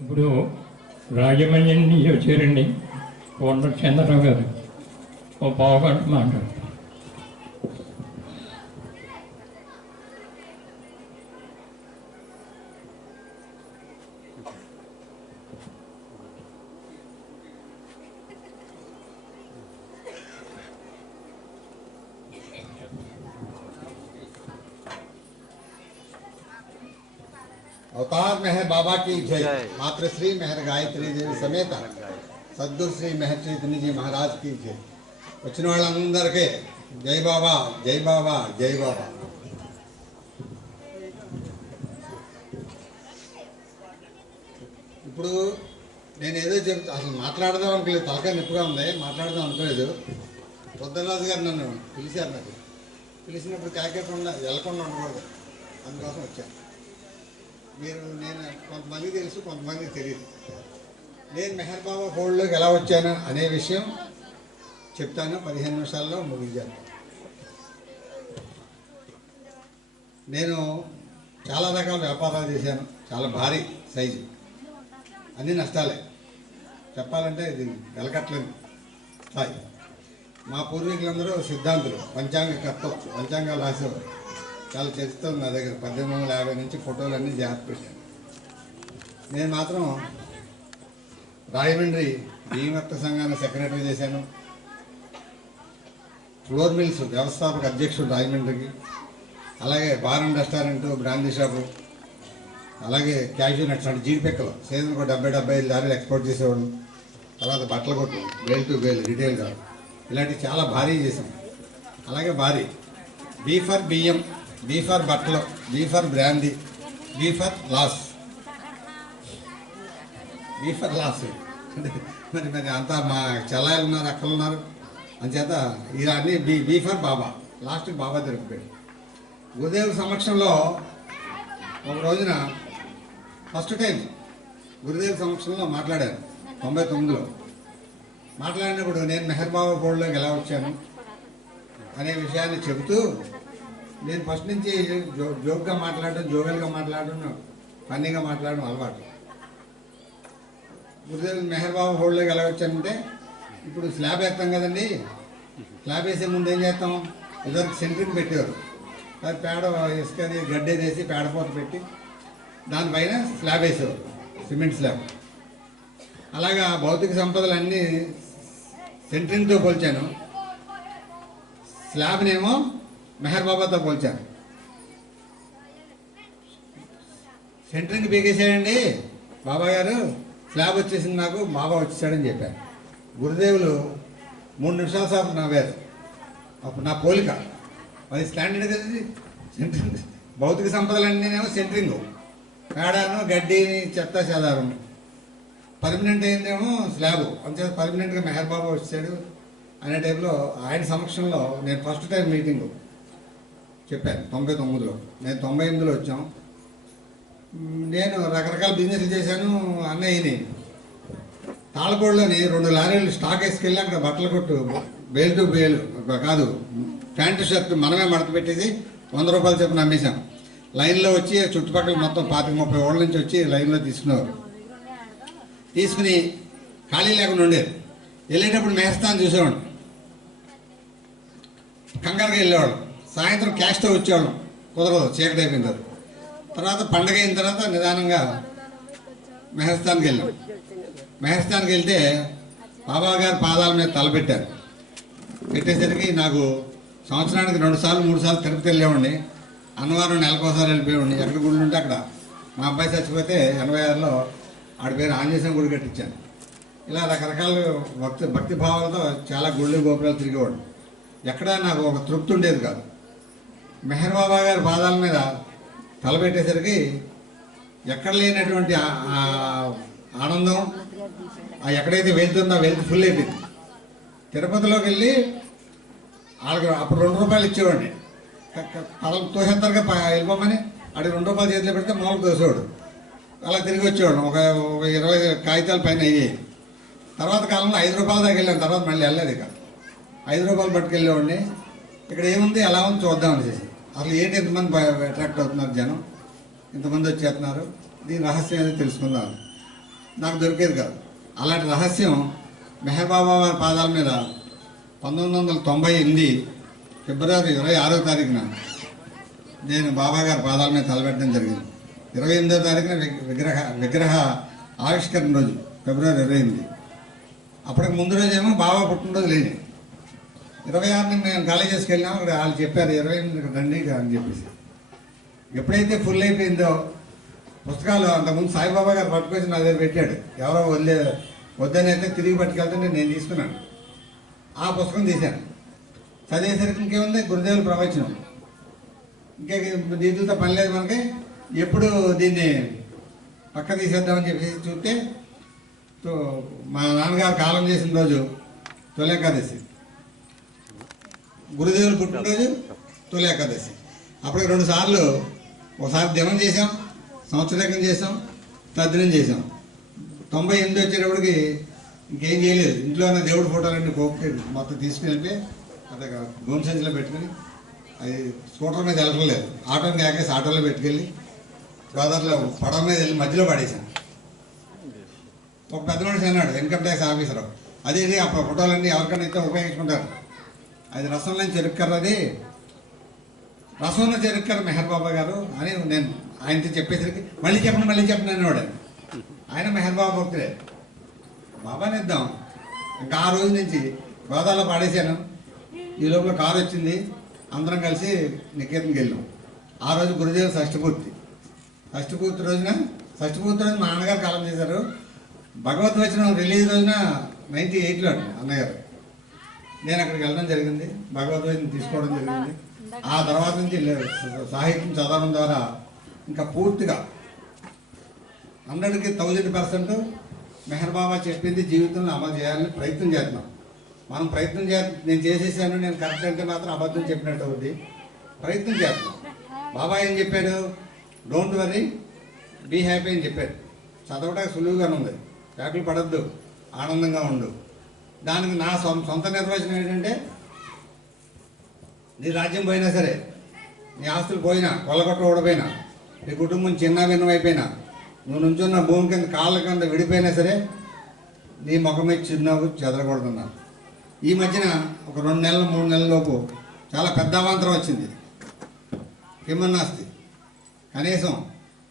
ఇప్పుడు రాజమండ్రి నుంచి వచ్చారండి కొండ చంద్రరావు గారు. ఓ పావుగంట మాట్లాడు. जय। मातृश्री मेहर गायत्री देवी समेत సద్గురు శ్రీ మెహర్ చైతన్యజీ మహారాజ్ కి జై వచ్చిన వాళ్ళందరికీ జై బాబా జై బాబా జై బాబా ఇప్పుడు నేను ఏదో చెప్తా అసలు మాట్లాడదాం అనుకోలేదు తలకాయ నొప్పిగా ఉంది మాట్లాడదాం అనుకోలేదు రుద్రరాజు గారు నన్ను పిలిచారు నాకు పిలిచినప్పుడు కాకేకుండా వెళ్ళకుండా ఉండకూడదు అందుకోసం వచ్చాను మీరు నేను కొంతమంది తెలుసు కొంతమంది తెలియదు నేను మెహర్ బాబా హోల్డ్లోకి ఎలా వచ్చాను అనే విషయం చెప్తాను. పదిహేను నిమిషాల్లో ముగించాను. నేను చాలా రకాల వ్యాపారాలు చేశాను. చాలా భారీ సైజు. అన్ని నష్టాలే. చెప్పాలంటే ఇది వెలకట్లేదు స్థాయి మా పూర్వీకులందరూ సిద్ధాంతులు పంచాంగ కర్తలు పంచాంగాలు రాసేవారు. చాలా చరిత్ర ఉంది నా దగ్గర. పద్దెనిమిది వందల యాభై నుంచి ఫోటోలన్నీ జాగ్రత్త పెట్టాను. నేను మాత్రం రాయమండ్రి భీమత్త సంఘాన్ని సెక్రటరీ చేశాను. ఫ్లోర్ మిల్స్ వ్యవస్థాపక అధ్యక్షుడు రాయమండ్రికి అలాగే బారం రెస్టారెంట్ బ్రాందీ షాపు అలాగే క్యాషూ నట్స్ అంటే జీడిపెక్కలు. సీజన్కు డెబ్బై డెబ్బై ఐదు లారీలు ఎక్స్పోర్ట్ చేసేవాడు. తర్వాత బట్టల కొట్టు బేల్ టు బేల్ రిటైల్గా ఇలాంటివి చాలా భారీ చేసాం అలాగే భారీ. బీ ఫర్ బియ్యం బీ ఫర్ బట్టలు B for brandy B for loss B for loss మరి మరి అంతా మా చెల్లాయిలు ఉన్నారు అక్కలు ఉన్నారు. అంచేత ఇవన్నీ B B for Baba lost Baba దొరికిపోయాడు. గురుదేవుల సమక్షంలో ఒక రోజున ఫస్ట్ టైం గురుదేవుల సమక్షంలో మాట్లాడాను తొంభై తొమ్మిదిలో. మాట్లాడినప్పుడు నేను మెహర్ బాబా బోర్డులోకి ఎలా వచ్చాను అనే విషయాన్ని చెబుతూ నేను ఫస్ట్ నుంచి జో జోక్గా మాట్లాడడం జోవెల్గా మాట్లాడడం ఫన్నీగా మాట్లాడడం అలవాటు. గురుదేవ్ మెహర్ బాబు హోల్డ్లోకి ఎలా వచ్చానంటే ఇప్పుడు స్లాబ్ వేస్తాం కదండి స్లాబ్ వేసే ముందు ఏం చేస్తాం ఇదివరకు సెంట్రింగ్ పెట్టేవారు. అది పేడ ఇసుకది గడ్డ వేసి పేడపోత పెట్టి దానిపైన స్లాబ్ వేసేవారు సిమెంట్ స్లాబ్. అలాగా భౌతిక సంపదలన్నీ సెంట్రింగ్తో పోల్చాను. స్లాబ్నేమో మెహర్ బాబాతో పోల్చాను సెంట్రింగ్ పీకేశాడండి బాబా గారు స్లాబ్ వచ్చేసింది నాకు బాబా వచ్చేసాడని చెప్పారు గురుదేవులు మూడు నిమిషాల సేపు నవ్వారు. అప్పుడు నా పోలిక. అది స్టాండర్డ్ కదా సెంటరింగ్ సెంట్రింగ్ భౌతిక సంపదలన్నీనేమో సెంట్రింగ్. పేడాను గడ్డిని చెత్త చెదారం. పర్మనెంట్ అయిందేమో స్లాబ్. అంతే పర్మనెంట్గా మెహర్ బాబా వచ్చాడు అనే టైంలో ఆయన సమక్షంలో నేను ఫస్ట్ టైం మీటింగ్ చెప్పాను. తొంభై తొమ్మిదిలో. నేను తొంభై ఎనిమిదిలో వచ్చాం. నేను రకరకాల బిజినెస్లు చేశాను అన్నయ్యని తాళపూడిలోని రెండు లారీలు స్టాక్ వేసుకెళ్ళి అక్కడ బట్టలు కొట్టు బేల్ టు బేల్ కాదు ప్యాంటు షర్ట్ మనమే మడత పెట్టేసి వంద రూపాయలు చెప్పిన అమ్మేశాం. లైన్లో వచ్చి చుట్టుపక్కల మొత్తం పాతిక ముప్పై ఓళ్ళ నుంచి వచ్చి లైన్లో తీసుకునేవారు. తీసుకుని ఖాళీ లేకుండా ఉండేది. వెళ్ళేటప్పుడు మేస్తాను చూసేవాడు కంగారుగా వెళ్ళేవాడు సాయంత్రం క్యాష్తో వచ్చేవాళ్ళం. కుదరదు చీకటి అయిపోయిన తర్వాత. తర్వాత పండగ అయిన తర్వాత నిదానంగా మెహస్థాన్కి వెళ్ళాం. మెహస్థాన్కి వెళ్తే బాబా గారి పాదాల మీద తలపెట్టారు పెట్టేసరికి నాకు సంవత్సరానికి రెండు సార్లు మూడు సార్లు తిరుపతి వెళ్ళేవాడిని. అన్నవరం నెలకోసారి వెళ్ళిపోయేవాడిని. ఎక్కడ గుళ్ళు ఉంటే అక్కడ. మా అబ్బాయి చచ్చిపోతే ఎనభై ఆరులో ఆడి పేరు ఆంజనేయం గుడి కట్టించాను. ఇలా రకరకాల భక్తి భక్తి భావాలతో చాలా గుళ్ళు గోపురాలు తిరిగేవాడు ఎక్కడా నాకు ఒక తృప్తి ఉండేది కాదు. మెహర్ బాబా గారి పాదాల మీద తలపెట్టేసరికి ఎక్కడ లేనటువంటి ఆనందం ఆ ఎక్కడైతే వెళ్తుందో ఆ ఫుల్ అయిపోయింది. తిరుపతిలోకి వెళ్ళి వాళ్ళకి అప్పుడు రెండు రూపాయలు ఇచ్చేవాడిని. పదం తోసేంతరగా వెళ్ళిపోమని అడిగి రెండు రూపాయలు చేతిలో పెడితే మామూలు తోసేవాడు. అలా తిరిగి వచ్చేవాడు ఒక ఒక ఇరవై కాగితాల పైన అయ్యాయి తర్వాత కాలంలో ఐదు రూపాయల దాకా వెళ్ళాను. తర్వాత మళ్ళీ వెళ్ళలేదు ఇక. ఐదు రూపాయలు పట్టుకెళ్ళేవాడిని. ఇక్కడ ఏముంది? ఎలా ఉంది? చూద్దాం అనేసి. అసలు ఏంటి ఇంతమంది అట్రాక్ట్ అవుతున్నారు జనం? ఇంతమంది వచ్చేస్తున్నారు? దీని రహస్యం అనేది తెలుసుకుందాం. నాకు దొరికేది కాదు. అలాంటి రహస్యం మెహబాబా వారి పాదాల మీద పంతొమ్మిది వందల తొంభై ఎనిమిది ఫిబ్రవరి ఇరవై ఆరో తారీఖున నేను బాబా గారి పాదాల మీద తలపెట్టడం జరిగింది. ఇరవై ఎనిమిదో తారీఖున విగ్రహ విగ్రహ ఆవిష్కరణ రోజు ఫిబ్రవరి ఇరవై ఎనిమిది. అప్పటికి ముందు రోజు ఏమో బాబా పుట్టినరోజు లేని. ఇరవై ఆరుని మేము కాలేజెస్కి వెళ్ళినాం అక్కడ వాళ్ళు చెప్పారు ఇరవై ఎనిమిది రండి అని చెప్పేసి. ఎప్పుడైతే ఫుల్ అయిపోయిందో పుస్తకాలు అంతకుముందు సాయిబాబా గారు పట్టుకొచ్చి నా దగ్గర పెట్టాడు. ఎవరో వదిలే వద్దని అయితే తిరిగి పట్టుకెళ్తుంటే నేను తీసుకున్నాను. ఆ పుస్తకం తీశాను. చదివేసరికి ఇంకేముంది? గురుదేవుల ప్రవచనం. ఇంకా దీంతో పని లేదు మనకి. ఎప్పుడు దీన్ని పక్క తీసేద్దామని చెప్పేసి చూస్తే మా నాన్నగారు కాలం చేసిన రోజు తొలేకాదశి గురుదేవులు పుట్టినరోజు తొలి ఏకాదశి. అప్పటికి రెండు సార్లు ఒకసారి దినం చేసాం సంవత్సరం చేసాం తద్దినం చేసాం తొంభై ఎనిమిది వచ్చేటప్పటికి ఇంకేం చేయలేదు. ఇంట్లో ఉన్న దేవుడి ఫోటోలన్నీ కోపి మొత్తం తీసుకెళ్ళి అదే గోమ్ సంచిలో పెట్టుకుని అది స్కూటర్ మీద వెళ్ళలేదు ఆటోని కాకేసి ఆటోలో పెట్టుకెళ్ళి గోదావరిలో పడవ మీద వెళ్ళి మధ్యలో పడేసాను ఒక పెద్ద మనిషి అన్నాడు ఇన్కమ్ ట్యాక్స్ ఆఫీసర్. అదే అప్పుడు ఫోటోలన్నీ ఎవరికైనా ఇస్తే ఉపయోగించుకుంటారు. అది రసంలో చెరుక్కర్ అది రసంలో చెరుక్కర్ మెహర్ బాబా గారు అని నేను ఆయనతో చెప్పేసరికి మళ్ళీ చెప్పండి మళ్ళీ చెప్పండి అనేవాడు ఆయన. మెహర్ బాబా భక్తుడే బాబాని ఇద్దాం ఇంకా ఆ రోజు నుంచి గోదావరిలో పాడేశాను. ఈ లోపల కారు వచ్చింది. అందరం కలిసి నికేతన్కి వెళ్ళాం. ఆ రోజు గురుదేవుల షష్ఠపూర్తి. షష్ఠపూర్తి రోజున షష్ఠపూర్తి రోజు మా నాన్నగారు కాలం చేశారు. భగవద్వచనం రిలీజ్ రోజున నైన్టీ ఎయిట్లో అన్నగారు నేను అక్కడికి వెళ్ళడం జరిగింది. భగవద్గీతను తీసుకోవడం జరిగింది. ఆ తర్వాత నుంచి సాహిత్యం చదవడం ద్వారా ఇంకా పూర్తిగా హండ్రెడ్కి థౌజండ్ పర్సెంట్ మెహర్ బాబా చెప్పింది జీవితంలో అమలు చేయాలని ప్రయత్నం చేస్తున్నాం మనం ప్రయత్నం చే నేను చేసేసాను. నేను కరెక్ట్ అంటే మాత్రం అబద్ధం చెప్పినట్టు అవుద్ది. ప్రయత్నం చేస్తున్నాం బాబా ఏం చెప్పాడు? డోంట్ వరీ బీ హ్యాపీ అని చెప్పాడు. చదవడానికి సులువుగానే ఉంది. వ్యాకులు పడద్దు. ఆనందంగా ఉండు. దానికి నా సొంత నిర్వచనం ఏంటంటే నీ రాజ్యం పోయినా సరే నీ ఆస్తులు పోయినా కొల్లగొట్ట ఓడిపోయినా నీ కుటుంబం చిన్న భిన్నమైపోయినా నువ్వు నుంచున్న భూమి కింద కాళ్ళ కింద విడిపోయినా సరే నీ ముఖం మీద చిరునవ్వు చెదరకూడదన్నా ఈ మధ్యన ఒక రెండు నెలలు మూడు నెలల లోపు చాలా పెద్ద అవాంతరం వచ్చింది. కిమ్మన్నాస్తి కనీసం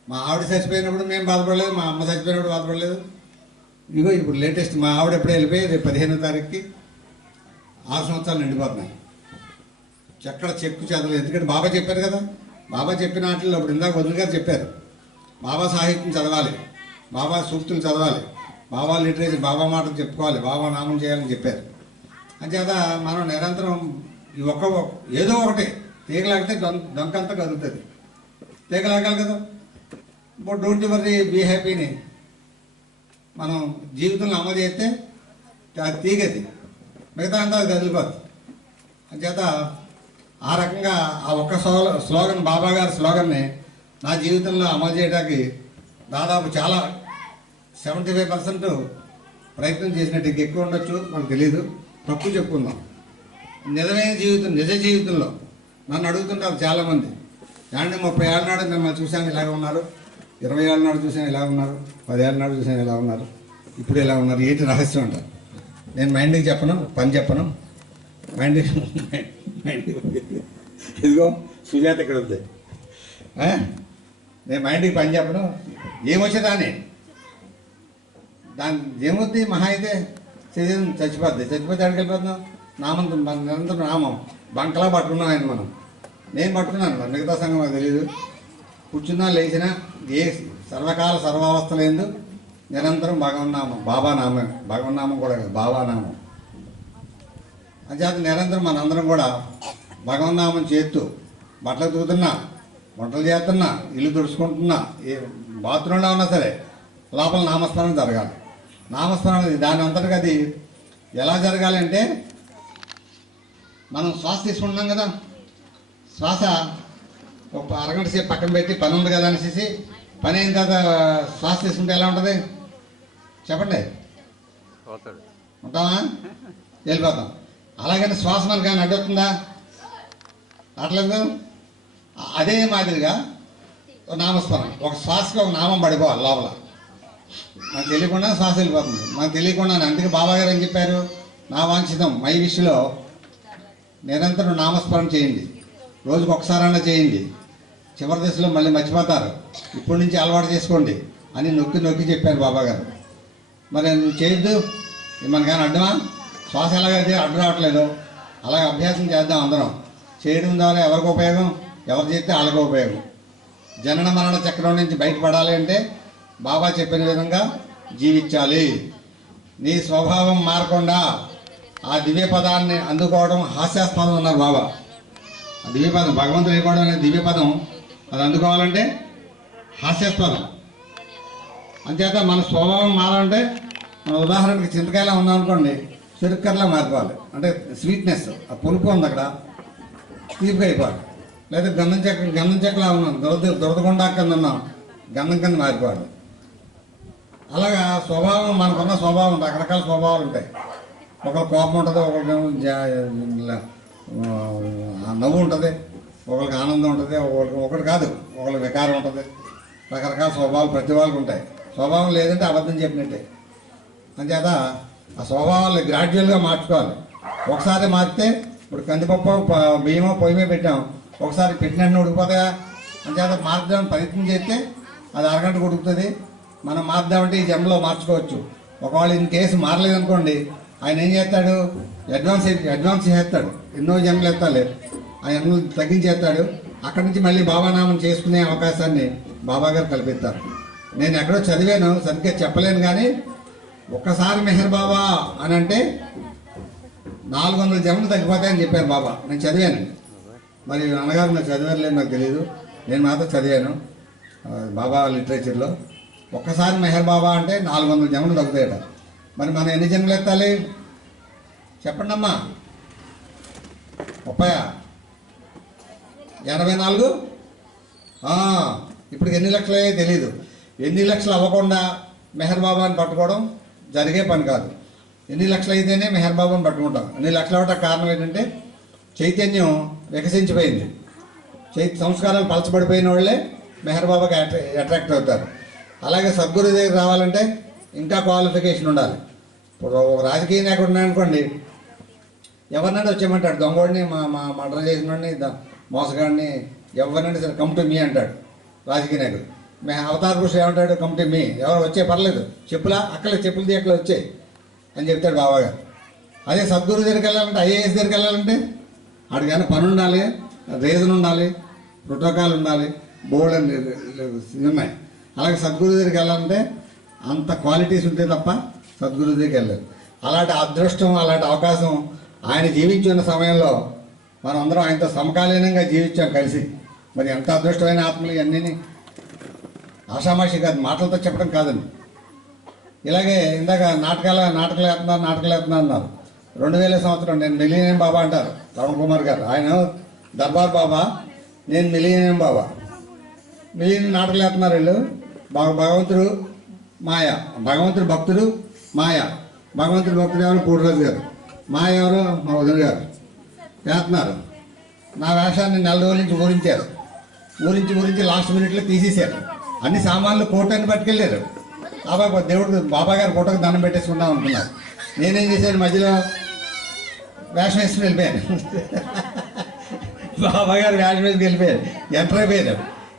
మా ఆవిడ చచ్చిపోయినప్పుడు మేము బాధపడలేదు మా అమ్మ చచ్చిపోయినప్పుడు బాధపడలేదు. ఇగో ఇప్పుడు లేటెస్ట్ మా ఆవిడ ఎప్పుడే వెళ్ళిపోయి రేపు పదిహేనో తారీఖుకి. ఆరు సంవత్సరాలు నిండిపోతున్నాయి. ఎక్కడ చెక్కు చదవలేదు ఎందుకంటే బాబా చెప్పారు కదా బాబా చెప్పిన వాటిల్లో అప్పుడు ఇందాక వదులు గారు చెప్పారు. బాబా సాహిత్యం చదవాలి బాబా సూక్తులు చదవాలి బాబా లిటరేచర్ బాబా మాటలు చెప్పుకోవాలి బాబా నామం చేయాలని చెప్పారు. అంచేత మనం నిరంతరం ఈ ఒక్క ఏదో ఒకటి తీగలాగితే దొం దొంకంతా కదులుతుంది. తీగలాగాలి కదా. ఇప్పుడు డోంట్ ఎవరి బీ హ్యాపీని. మనం జీవితంలో అమలు చేస్తే అది తీగది. మిగతా అంతా అది కదిలిపోద్ది అంచేత ఆ రకంగా ఆ ఒక్క స్లో స్లోగన్ బాబా గారి స్లోగన్ని నా జీవితంలో అమలు చేయడానికి దాదాపు చాలా సెవెంటీ ఫైవ్ పర్సెంట్ ప్రయత్నం చేసినట్టు ఎక్కువ ఉండొచ్చు మనకు తెలియదు తక్కువ చెప్పుకుందాం. నిజమైన జీవితం నిజ జీవితంలో నన్ను అడుగుతుంటారు చాలామంది. ఏమంటే ముప్పై ఏళ్ళ నాడు మిమ్మల్ని చూశాను ఇలాగ ఉన్నారు. ఇరవై ఏళ్ళ నాడు చూసాను ఎలా ఉన్నారు పది నాడు చూసాను ఎలా ఉన్నారు ఇప్పుడు ఎలా ఉన్నారు ఏంటి రహస్యం అంటారు నేను మైండ్కి చెప్పను పని చెప్పను. మైండ్ మైండ్ ఇదిగో సుజాత ఇక్కడ ఉంది. నేను మైండ్కి పని చెప్పను ఏమొచ్చేదాన్ని దాని ఏమొద్ది మహా అయితే శరీరం చచ్చిపోద్ది. చచ్చిపోతే ఎక్కడికి వెళ్ళిపోతున్నాం? నామం నిరంతరం నామం. బంకలా పట్టుకున్నాం ఆయన మనం. నేను పట్టుకున్నాను మిగతా సంఘం నాకు తెలియదు కూర్చున్నా లేచినా ఏ సర్వకాల సర్వావస్థలేందు నిరంతరం భగవన్నామం బాబా నామం భగవన్నామం కూడా కాదు బాబా నామం అంచేత నిరంతరం మనందరం కూడా భగవన్నామం చేస్తూ బట్టలు తూతున్నా వంటలు చేస్తున్నా ఇల్లు తుడుచుకుంటున్నా ఏ బాత్రూంలో ఉన్నా సరే లోపల నామస్మరణ జరగాలి. నామస్మరణ దాని అంతటికి అది ఎలా జరగాలి అంటే మనం శ్వాస తీసుకుంటున్నాం కదా శ్వాస ఒక అరగంట సేపు పక్కన పెట్టి పని ఉంది కదా అనేసి పని అయిన తర్వాత శ్వాస తీసుకుంటే ఎలా ఉంటుంది? చెప్పండి. ఉంటామా వెళ్ళిపోతాం. అలాగని శ్వాస మనకు ఏమైనా అడ్డొస్తుందా? అట్లేదు? అదే మాదిరిగా నామస్మరణ. ఒక శ్వాసకి ఒక నామం పడిపోవాలి లోపల. మనకు తెలియకుండా శ్వాస వెళ్ళిపోతుంది. మనకు తెలియకుండా అందుకే బాబా గారు ఏం చెప్పారు? నా వాంఛితం మై విష్లో నిరంతరం నామస్మరణ చేయండి. రోజుకు ఒకసారైనా చేయండి. చివరి దశలో మళ్ళీ మర్చిపోతారు. ఇప్పటి నుంచి అలవాటు చేసుకోండి అని నొక్కి నొక్కి చెప్పారు బాబా గారు మరి నువ్వు చేయొద్దు. ఇది మనకైనా అడ్డమా? శ్వాస ఎలాగైతే అడ్డు రావట్లేదు అలాగే అభ్యాసం చేద్దాం అందరం. చేయడం ద్వారా ఎవరికి ఉపయోగం? ఎవరు చేస్తే వాళ్ళకి ఉపయోగం. జనన మరణ చక్రం నుంచి బయటపడాలి అంటే బాబా చెప్పిన విధంగా జీవించాలి. నీ స్వభావం మారకుండా ఆ దివ్య పదాన్ని అందుకోవడం హాస్యాస్పదం అన్నారు బాబా. ఆ దివ్య పదం భగవంతుడు అయిపోవడం అనే దివ్యపదం అది అందుకోవాలంటే హాస్యాస్పదం. అంతేత మన స్వభావం మారాలంటే మన ఉదాహరణకి చింతకాయలా ఉన్నాం అనుకోండి చెరుక్కర్లా మారిపోవాలి. అంటే స్వీట్నెస్ ఆ పులుపు ఉంది అక్కడ తీపిగా అయిపోవాలి లేదా గంధం చెక్క గంధం చెక్కలా ఉన్నాం దురద దురదగుండా కింద ఉన్నాం గంధం కింద మారిపోవాలి. అలాగా స్వభావం మనకున్న స్వభావం రకరకాల స్వభావాలు ఉంటాయి. ఒకరు కోపం ఉంటుంది ఒకరికి నవ్వు ఉంటుంది. ఒకరికి ఆనందం ఉంటుంది ఒకరికి ఒకటి కాదు ఒకరికి వికారం ఉంటుంది. రకరకాల స్వభావాలు ప్రతి వాళ్ళకి ఉంటాయి. స్వభావం లేదంటే అబద్ధం చెప్పినట్టే. అంచేత ఆ స్వభావాలు గ్రాడ్యువల్గా మార్చుకోవాలి. ఒకసారి మారితే ఇప్పుడు కందిపప్పు బియ్యమో పొయ్యి మీద పెట్టాం. ఒకసారి పెట్టినట్టు ఉడికిపోతాయా? అంచేత మార్చడానికి ప్రయత్నం చేస్తే అది అరగంట ఉడుకుతుంది. మనం మార్దామంటే ఈ జన్మలో మార్చుకోవచ్చు. ఒకవేళ ఇన్ కేసు మారలేదనుకోండి ఆయన ఏం చేస్తాడు? అడ్వాన్స్ అడ్వాన్స్ చేస్తాడు. ఎన్నో జన్మలు ఎత్తాలి. ఆయన తగ్గించేస్తాడు. అక్కడి నుంచి మళ్ళీ బాబానామం చేసుకునే అవకాశాన్ని బాబా గారు కల్పిస్తారు. నేను ఎక్కడో చదివాను సరిగ్గా చెప్పలేను కానీ ఒక్కసారి మెహర్ బాబా అని అంటే నాలుగు వందల జన్మలు తగ్గిపోతాయని చెప్పారు బాబా. నేను చదివాను. మరి అన్నగారు నాకు చదివారులేదు నాకు తెలియదు నేను మాత్రం చదివాను బాబా లిటరేచర్లో. ఒక్కసారి మెహర్ బాబా అంటే నాలుగు వందల జన్మలు తగ్గుతాయట. మరి మనం ఎన్ని జన్మలు ఎత్తాలి? చెప్పండి అమ్మా ముప్పయా ఎనభై నాలుగు? ఇప్పుడు ఎన్ని లక్షలు అయ్యాయో తెలీదు. ఎన్ని లక్షలు అవ్వకుండా మెహర్ బాబాని పట్టుకోవడం జరిగే పని కాదు. ఎన్ని లక్షలు అయితేనే మెహర్ బాబాని పట్టుకుంటాం. ఎన్ని లక్షలు అవ్వటం కారణం ఏంటంటే చైతన్యం వికసించిపోయింది. చై సంస్కారాలు పలచబడిపోయిన వాళ్ళే మెహర్ బాబాకి అట్రా- అట్రాక్ట్ అవుతారు. అలాగే సద్గురు దగ్గర రావాలంటే ఇంకా క్వాలిఫికేషన్ ఉండాలి. ఇప్పుడు ఒక రాజకీయ నాయకుడు ఉన్నాడు అనుకోండి ఎవరినైనా వచ్చేయమంటాడు. దొంగోడిని మా మా మర్డర్ చేసిన వాడిని మోసగాడిని ఎవరినైనా సరే కమ్ టు మీ అంటాడు రాజకీయ నాయకుడు. మే అవతార పురుషుడు ఏమంటాడు కమ్ టు మీ ఎవరు వచ్చే పర్లేదు. చెప్పులా అక్కలే చెప్పులు తీయక్కలు వచ్చాయి అని చెప్తాడు బాబాగారు అదే సద్గురు దగ్గరికి వెళ్ళాలంటే ఐఏఎస్ దగ్గరికి వెళ్ళాలంటే ఆడికి పని ఉండాలి రీజన్ ఉండాలి ప్రోటోకాల్ ఉండాలి బోర్డు అని ఇవి ఉన్నాయి. అలాగే సద్గురు దగ్గరికి వెళ్ళాలంటే అంత క్వాలిటీస్ ఉంటే తప్ప సద్గురు దగ్గరికి వెళ్ళారు. అలాంటి అదృష్టం అలాంటి అవకాశం ఆయన జీవించున్న సమయంలో మనం అందరం ఆయనతో సమకాలీనంగా జీవించాం కలిసి. మరి ఎంత అదృష్టమైన ఆత్మలు ఇవన్నీ ఆషామాషి కాదు మాటలతో చెప్పడం కాదండి. ఇలాగే ఇందాక నాటకాల నాటకాలు వేస్తున్నారు నాటకాలు వేస్తున్నారు అన్నారు. రెండు వేల సంవత్సరం నేను మిలియనియం బాబా అంటారు రమణ కుమార్ గారు. ఆయన దర్బార్ బాబా నేను మిలియనియం బాబా. మిలియన్ నాటకాలు వేస్తున్నారు వీళ్ళు. భగవంతుడు మాయ భగవంతుడు భక్తుడు మాయ. భగవంతుడు భక్తుడు ఎవరు? పూర్రాజు గారు. మాయ ఎవరు? మా వదిన గారు. వేస్తున్నారు నా వేషాన్ని నెల రోజుల నుంచి ఊరించారు. ఊరించి ఊరించి లాస్ట్ మినిట్లో తీసేశారు. అన్ని సామాన్లు కోటాన్ని పట్టుకెళ్ళారు. బాబా దేవుడు బాబా గారు ఫోటోకి దండం పెట్టేసుకుందాం అనుకున్నారు. నేనేం చేశాను? మధ్యలో వేషం వేసుకుని వెళ్ళిపోయాను. బాబా గారు వేషం వేసుకు వెళ్ళిపోయారు. ఎంటర్ అయిపోయారు.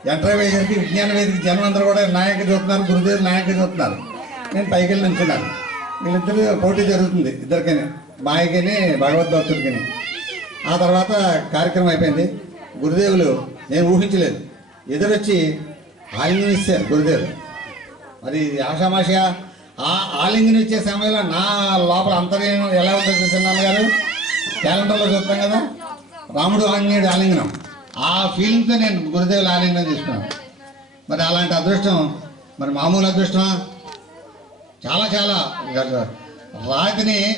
ఎంటర్ అయిపోయేసరికి విజ్ఞాన వేదిక జనం అందరూ కూడా నాయక చూస్తున్నారు గురుదేవులు నాయక చూస్తున్నారు. నేను పైకి వెళ్ళి నుంచున్నాను వీళ్ళిద్దరు పోటీ జరుగుతుంది. ఇద్దరికైనా మాయకిని భగవద్భక్తుడికిని ఆ తర్వాత కార్యక్రమం అయిపోయింది. గురుదేవులు నేను ఊహించలేదు. ఎదురొచ్చి ఆలింగనం ఇచ్చారు గురుదేవులు. మరి ఆషామాషిగా ఆ ఆలింగనం ఇచ్చే సమయంలో నా లోపల అంతర్యం ఎలా ఉంటుందో చూసిన గారు క్యాలెండర్లో చూస్తాం కదా? రాముడు ఆంజనేయుడు ఆలింగనం. ఆ ఫీలింగ్తో నేను గురుదేవుల ఆలింగనం తీసుకున్నాను. మరి అలాంటి అదృష్టం మరి మామూలు అదృష్టమా? చాలా చాలా. రాతిని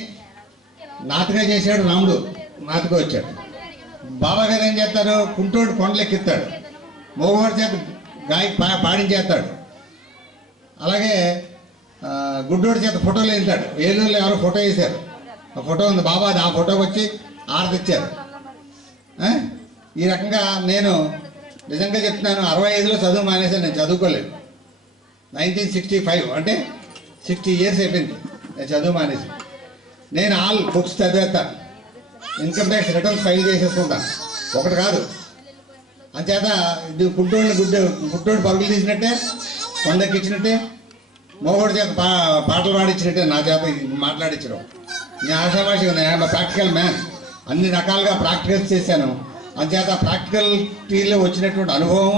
నాతిగా చేశాడు రాముడు. నాటుగా వచ్చాడు. బాబా గారు ఏం చేస్తారు? కుంటోడు కొండలెక్కిస్తాడు. మగవాడి చేత గాయ పా- పాడించేస్తాడు. అలాగే గుడ్డోడి చేత ఫోటోలు వేస్తాడు. ఏలూరులో ఎవరో ఫోటో వేశారు. ఆ ఫోటో ఉంది. బాబాది ఆ ఫోటోకి వచ్చి ఆరతిచ్చారు ఈ రకంగా నేను నిజంగా చెప్తున్నాను అరవై ఐదులో చదువు మానేసాను నేను చదువుకోలేదు. నైన్టీన్ సిక్స్టీ ఫైవ్ అంటే సిక్స్టీ ఇయర్స్ అయిపోయింది. నేను చదువు మానేసి నేను ఆల్ బుక్స్ చదివేస్తాను. ఇన్కమ్ ట్యాక్స్ రిటర్న్స్ ఫైల్ చేసేసుకుంటాను ఒకటి కాదు. అంచేత ఇది పుట్టోడిని గుడ్డు పుట్టోడు పరుగులు తీసినట్టే కొండెక్కిచ్చినట్టే మోగోడి చేత పా పాటలు పాడించినట్టే నా చేత ఇది మాట్లాడించడం నేను ఆశాభాష ప్రాక్టికల్ మ్యాన్ అన్ని రకాలుగా ప్రాక్టికల్స్ చేశాను. అంచేత ప్రాక్టికల్ టీలో వచ్చినటువంటి అనుభవం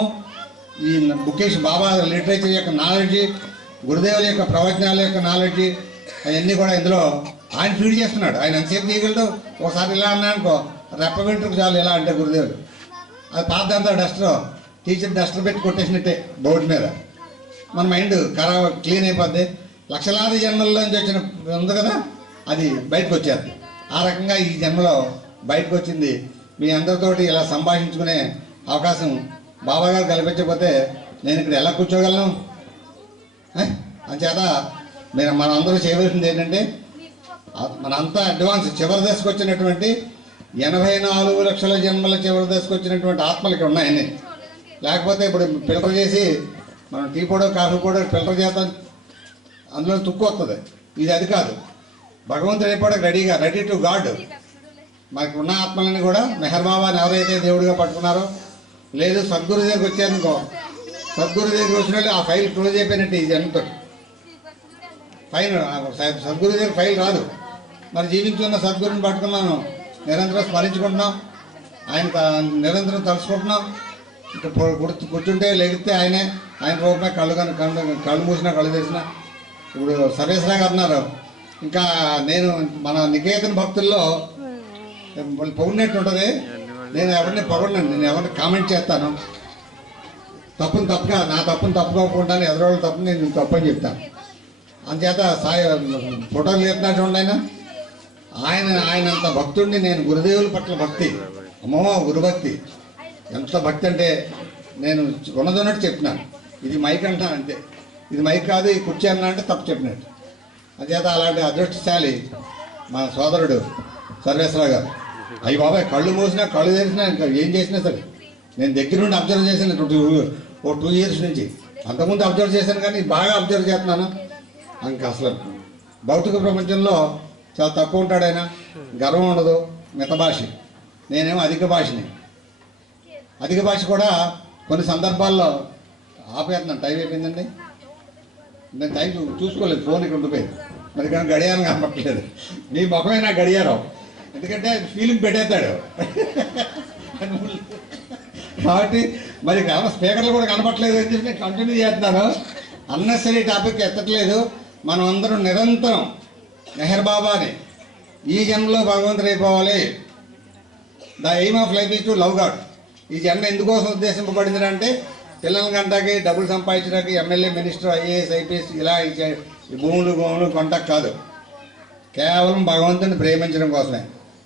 ఈ ముఖేష్ బాబా లిటరేచర్ యొక్క నాలెడ్జ్ గురుదేవుల యొక్క ప్రవచనాల యొక్క నాలెడ్జ్ అవన్నీ కూడా ఇందులో ఆయన ఫీడ్ చేస్తున్నాడు. ఆయన ఎంతసేపు చేయగలడు? ఒకసారి ఇలా అన్నా అనుకో రెప్ప వెంట్రుకు చాలు. ఇలా అంటే గురుదేవుడు. అది పాతంతా డస్టర్ టీచర్ డస్టర్ పెట్టి కొట్టేసినట్టే బోర్డు మీద. మన మైండ్ ఖరాబ్ క్లీన్ అయిపోద్ది. లక్షలాది జన్మల్లోంచి వచ్చిన ఉంది కదా? అది బయటకు వచ్చేది ఆ రకంగా ఈ జన్మలో బయటకు వచ్చింది. మీ అందరితోటి ఇలా సంభాషించుకునే అవకాశం బాబా గారు కల్పించకపోతే నేను ఇక్కడ ఎలా కూర్చోగలను? అంచేత మీరు మనందరూ చేయవలసింది ఏంటంటే మనంతా అడ్వాన్స్ చివరి దశకు వచ్చినటువంటి ఎనభై నాలుగు లక్షల జన్మల చివరి దశకు వచ్చినటువంటి ఆత్మలకి ఉన్నాయని లేకపోతే ఇప్పుడు ఫిల్టర్ చేసి మనం tea powder coffee powder filter చేస్తాం అందులో తుక్కు వస్తుంది ఇది అది కాదు. భగవంతుడు ఎప్పుడు రెడీగా రెడీ టు గాడ్. మనకు ఉన్న ఆత్మలని కూడా మెహర్బాబాని ఎవరైతే దేవుడిగా పట్టుకున్నారో లేదు సద్గురు దగ్గరికి వచ్చారనుకో సద్గురు దగ్గరికి వచ్చిన వాళ్ళు ఆ ఫైల్ క్లోజ్ అయిపోయినట్టు ఇది జన్మతో ఫైల్ సద్గురు దగ్గర ఫైల్ రాదు. మరి జీవించున్న సద్గురుని పట్టుకున్నాను. నిరంతరం స్మరించుకుంటున్నాం. ఆయన నిరంతరం తలుచుకుంటున్నాం. ఇప్పుడు గుర్తు కూర్చుంటే లెగితే ఆయనే. ఆయన రూపమే కళ్ళు కను కళ్ళు కళ్ళు మూసినా కళ్ళు తెరిచినా. ఇప్పుడు సర్వేశ్వర గారు అన్నారు ఇంకా నేను మన నికేతన్ భక్తుల్లో పొగిడినట్టు ఉంటుంది. నేను ఎవరిని పొగడను నేను ఎవరిని కామెంట్ చేస్తాను. తప్పును తప్పుగా నా తప్పుని తప్పుకోకుండా ఎదురోళ్ళ తప్పుని నేను తప్పని చెప్తాను. అందుచేత సాయి ఫోటోలు తీస్తున్నా ఆయన. ఆయన ఆయన అంత భక్తుడిని నేను గురుదేవుల పట్ల భక్తి. అమ్మో గురుభక్తి. ఎంత భక్తి అంటే నేను ఉన్నదన్నట్టు చెప్పినాను ఇది మైక్ అంటాను అంతే. ఇది మైక్ కాదు ఈ కుర్చీ అన్నా అంటే తప్పు చెప్పినట్టు. అంచేత అలాంటి అదృష్టశాలి మా సోదరుడు సర్వేశ్వరరావు గారు. అయ్యి బాబాయ్ కళ్ళు మూసినా కళ్ళు తెరిచినా ఇంకా ఏం చేసినా సరే. నేను దగ్గర నుండి అబ్జర్వ్ చేశాను టూ ఓ టూ ఇయర్స్ నుంచి. అంతకుముందు అబ్జర్వ్ చేశాను కానీ బాగా అబ్జర్వ్ చేస్తున్నాను. ఇంకా అసలు భౌతిక ప్రపంచంలో చాలా తక్కువ ఉంటాడు ఆయన. గర్వం ఉండదు. మిత భాష. నేనేమో అధిక భాషని. అధిక భాష కూడా కొన్ని సందర్భాల్లో ఆపేస్తున్నాను. టైం అయిపోయిందండి. నేను టైం చూ- చూసుకోలేదు. ఫోన్ ఇక్కడ ఉండిపోయింది. మరి కానీ గడియారం కనపట్లేదు మీ ముఖమే నా గడియారం? ఎందుకంటే ఫీలింగ్ పెట్టేస్తాడు. కాబట్టి మరి గ్రామ స్పీకర్లు కూడా కనపట్లేదు అని చెప్పి నేను కంటిన్యూ చేస్తున్నాను. అన్నెసరీ టాపిక్ ఎత్తట్లేదు. మనం అందరం నిరంతరం మెహర్ బాబాని. ఈ జన్మలో భగవంతుడు అయిపోవాలి. The aim of life is to love God. ఈ జన్మ ఎందుకోసం ఉద్దేశింపబడింది అంటే పిల్లల గంటకి డబ్బులు సంపాదించడానికి ఎమ్మెల్యే మినిస్టర్ ఐఏఎస్ ఐపీఎస్ ఇలా ఇచ్చే- భూములు భూములు కొంట కాదు. కేవలం భగవంతుని ప్రేమించడం కోసమే.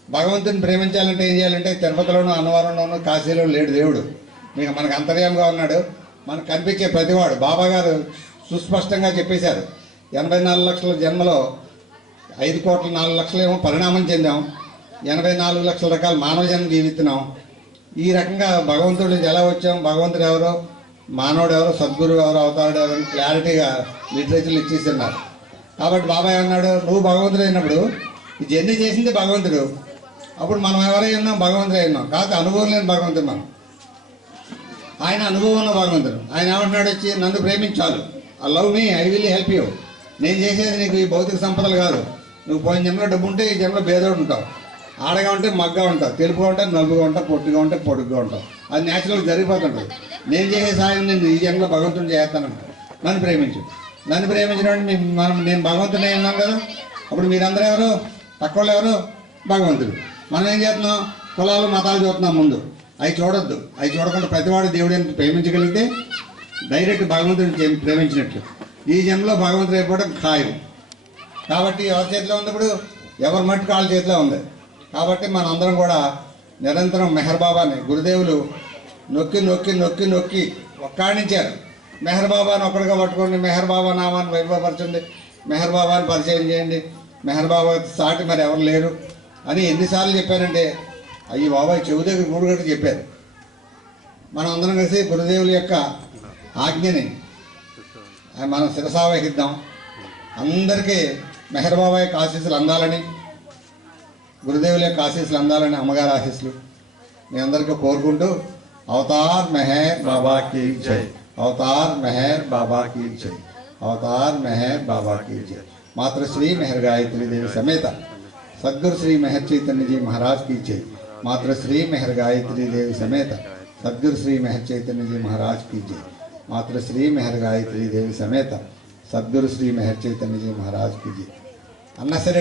భగవంతుని ప్రేమించాలంటే ఏం చేయాలంటే తిరుపతిలోను అన్నవరంలోనూ కాశీలో లేడు దేవుడు. మీకు మనకు అంతర్యంగా ఉన్నాడు. మనకు కనిపించే ప్రతివాడు. బాబా గారు సుస్పష్టంగా చెప్పేశారు. ఎనభై నాలుగు లక్షల జన్మలో ఐదు కోట్ల నాలుగు లక్షలేమో పరిణామం చెందాం. ఎనభై నాలుగు లక్షల రకాల మానవ జన్మ జీవిస్తున్నాం. ఈ రకంగా భగవంతుడు నుంచి ఎలా వచ్చాం? భగవంతుడు ఎవరో? మానవుడు ఎవరో? సద్గురు ఎవరో? అవతారుడు ఎవరో? క్లారిటీగా లిటరేచర్లు ఇచ్చేస్తున్నారు. కాబట్టి బాబాయ్ అన్నాడు నువ్వు భగవంతుడు అయినప్పుడు ఈ జర్నీ చేసింది భగవంతుడు. అప్పుడు మనం ఎవరై ఉన్నాం? భగవంతుడు ఉన్నాం. కాకపోతే అనుభవం లేని భగవంతుడు మనం. ఆయన అనుభవం ఉన్న భగవంతుడు. ఆయన ఏమంటున్నాడు వచ్చి నన్ను ప్రేమించాలి. I love me I will help you నేను చేసేది నీకు ఈ భౌతిక సంపదలు కాదు. నువ్వు పోయిన జన్మలో డబ్బు ఉంటే ఈ జన్మలో భేదోడు ఉంటావు. ఆడగా ఉంటే మగ్గా ఉంటావు. తెలుపుగా ఉంటే నలుపుగా ఉంటావు. పొట్టుగా ఉంటే పొడుగ్గా ఉంటావు. అది న్యాచురల్గా జరిగిపోతుంటుంది. నేను చేసే సాయం నేను ఈ జన్మలో భగవంతుని చేస్తాను నన్ను ప్రేమించు. నన్ను ప్రేమించడం మనం నేను భగవంతుని ఉన్నాం కదా? అప్పుడు మీరందరూ ఎవరు? తక్కువ ఎవరు? భగవంతుడు. మనం ఏం చేస్తున్నాం? కులాలు మతాలు చూస్తున్నాం ముందు. అవి చూడొద్దు. అవి చూడకుండా ప్రతివాడు దేవుడిని ప్రేమించగలిగితే డైరెక్ట్ భగవంతుడిని ప్రేమించినట్లు. ఈ జన్మలో భగవంతుడు అయిపోవడం ఖాయం. కాబట్టి ఎవరి చేతిలో ఉంది ఇప్పుడు? ఎవరి మట్టుకు వాళ్ళ చేతిలో ఉంది. కాబట్టి మనందరం కూడా నిరంతరం మెహర్ బాబాని గురుదేవులు నొక్కి నొక్కి నొక్కి నొక్కి ఒక్కాడించారు. మెహర్ బాబాని ఒక్కడిగా పట్టుకోండి మెహర్ బాబా నామాన్ని వైభవపరచండి మెహర్ బాబాని పరిచయం చేయండి మెహర్ బాబా సాటి మరి ఎవరు లేరు అని ఎన్నిసార్లు చెప్పారంటే అయ్యి బాబాయ్ చెవు దగ్గర గట్టు చెప్పారు. మనం అందరం కలిసి గురుదేవుల యొక్క ఆజ్ఞని మనం శిరసావహిద్దాం. అందరికీ మెహర్ బాబా యొక్క ఆశీస్సులు అందాలని గురుదేవుల యొక్క ఆశీస్సులు అందాలని అమ్మగారి ఆశీస్సులు మీ అందరికీ కోరుకుంటూ అవతార్ మెహర్ బాబా की जय अवतार मेहर बाबा की जय अवतार मेहर बाबा की जय मातृश्री मेहर गायत्री देवी समेत सदगुरु श्री मेहर चैतन्य जी महाराज की जय मातृश्री मेहर गायत्री देवी समेत सदगुरु श्री मेहर चैतन्य जी महाराज की जय मातृश्री मेहर गायत्री देवी समेत सदगुरु श्री मेहर चैतन्य जी महाराज की जी। अन्ना सर